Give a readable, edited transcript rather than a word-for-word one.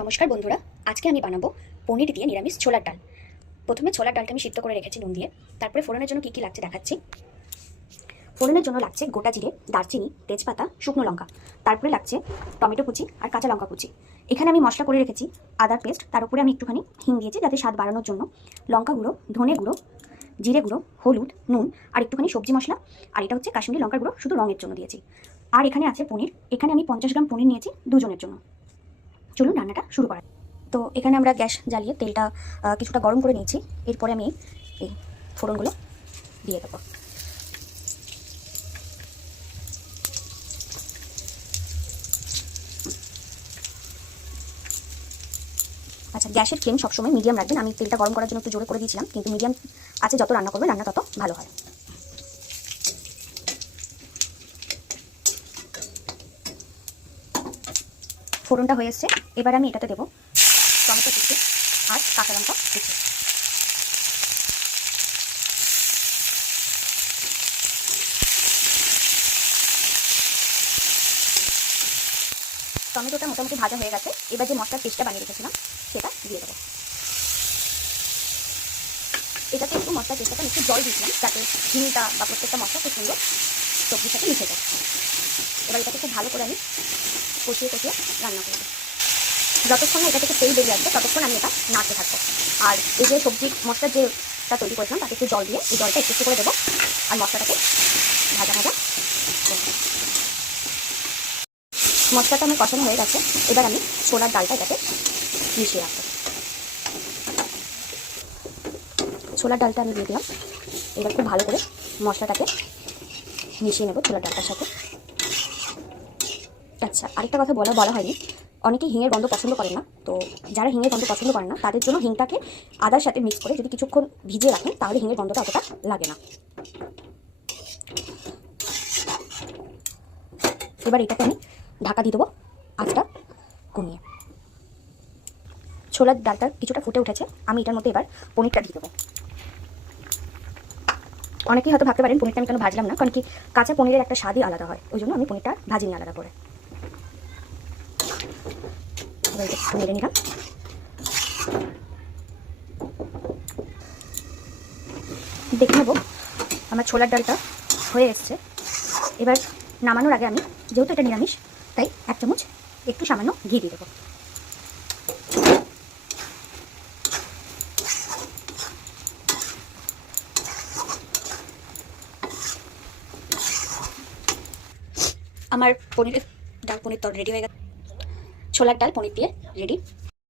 নমস্কার বন্ধুরা, আজকে আমি বানাবো পনির দিয়ে নিরামিষ ছোলার ডাল। প্রথমে ছোলার ডালটা আমি সিদ্ধ করে রেখেছি নুন দিয়ে। তারপরে ফোড়নের জন্য কী কী লাগছে দেখাচ্ছি। ফোড়নের জন্য লাগছে গোটা জিরে, দারচিনি, তেজপাতা, শুকনো লঙ্কা। তারপরে লাগছে টমেটো কুচি আর কাঁচা লঙ্কা কুচি। এখানে আমি মশলা করে রেখেছি আদার পেস্ট, তার উপরে আমি একটুখানি হিং দিয়েছি যাতে স্বাদ বাড়ানোর জন্য। লঙ্কা গুঁড়ো, ধনে গুঁড়ো, জিরে গুঁড়ো, হলুদ, নুন আর একটুখানি সবজি মশলা। আর এটা হচ্ছে কাশ্মীরি লঙ্কার গুঁড়ো, শুধু রঙের জন্য দিয়েছি। আর এখানে আছে পনির। এখানে আমি 50 গ্রাম পনির নিয়েছি দুজনের জন্য। চলুন রান্নাটা শুরু করা। তো এখানে আমরা গ্যাস জ্বালিয়ে তেলটা কিছুটা গরম করে নিয়েছি। এরপরে আমি এই ফোড়নগুলো দিয়ে দেবো। আচ্ছা, গ্যাসের ফ্লেম সবসময় মিডিয়াম রাখবেন। আমি তেলটা গরম করার জন্য একটু জোরে করে দিয়েছিলাম, কিন্তু মিডিয়াম আছে যত রান্না করবে রান্না তত ভালো হয়। ফোড়নটা হয়ে এসছে, এবার আমি এটাতে দেবো টমেটো কুচি আর কাঁচা লঙ্কা কুচি। টমেটোটা মোটামুটি ভাজা হয়ে গেছে। এবার যে মশলার পেস্টটা বানিয়ে রেখেছিলাম সেটা দিয়ে দেবো। এটাতে একটু মশলার পেস্টটা একটু জল দিয়েছিলাম যাতে ঝিমিটা বা প্রত্যেকটা মশলা খুব সুন্দর সবজির সাথে মিশে যায়। এবার এটাকে খুব ভালো করে আমি কষিয়ে কষিয়ে রান্না করবো। যতক্ষণ না এটা থেকে তেল বেরিয়ে আসবে ততক্ষণ আমি এটা নাড়তে থাকবো। আর এই যে সবজি মশলার যেটা তৈরি করেছিলাম তাতে একটু জল দিয়ে এই জলটা একটু একটু করে দেবো আর মশলাটাকে ভাজা ভাজা করবো। মশলাটা আমার কষানো হয়ে গেছে। এবার আমি ছোলার ডালটা এটাকে মিশিয়ে রাখবো। ছোলার ডালটা আমি দিয়ে দিলাম। এবার খুব ভালো করে মশলাটাকে মিশিয়ে নেব ছোলার ডালটার সাথে। আচ্ছা, আরেকটা কথা বলা হয়নি, অনেকেই হিঙের গন্ধ পছন্দ করেন না। তো যারা হিঙের গন্ধ পছন্দ করেন না তাদের জন্য হিংটাকে আদার সাথে মিক্স করে যদি কিছুক্ষণ ভিজিয়ে রাখেন তাহলে হিঙের গন্ধটা অতটা লাগে না। এবার এটাকে আমি ঢাকা দিয়ে দেবো আঁচটা কমিয়ে। ছোলার ডালটা কিছুটা ফুটে উঠেছে, আমি এটার মধ্যে এবার পনিরটা দিয়ে দেবো। অনেকেই হয়তো ভাবতে পারেন পনিরটা আমি কেন ভাজলাম না, কারণ কি কাঁচা পনিরের একটা স্বাদই আলাদা হয়, ওই জন্য আমি পনিরটা ভাজিনি আলাদা করে। নেড়ে নিলাম। দেখে নেবো আমার ছোলার ডালটা হয়ে এসছে। এবার নামানোর আগে আমি, যেহেতু এটা নিরামিষ, তাই 1 চামচ একটু সামান্য ঘি দিয়ে দেবো। আমার পনির তর রেডি হয়ে গেছে। ছোলার ডাল পনির দিয়ে রেডি।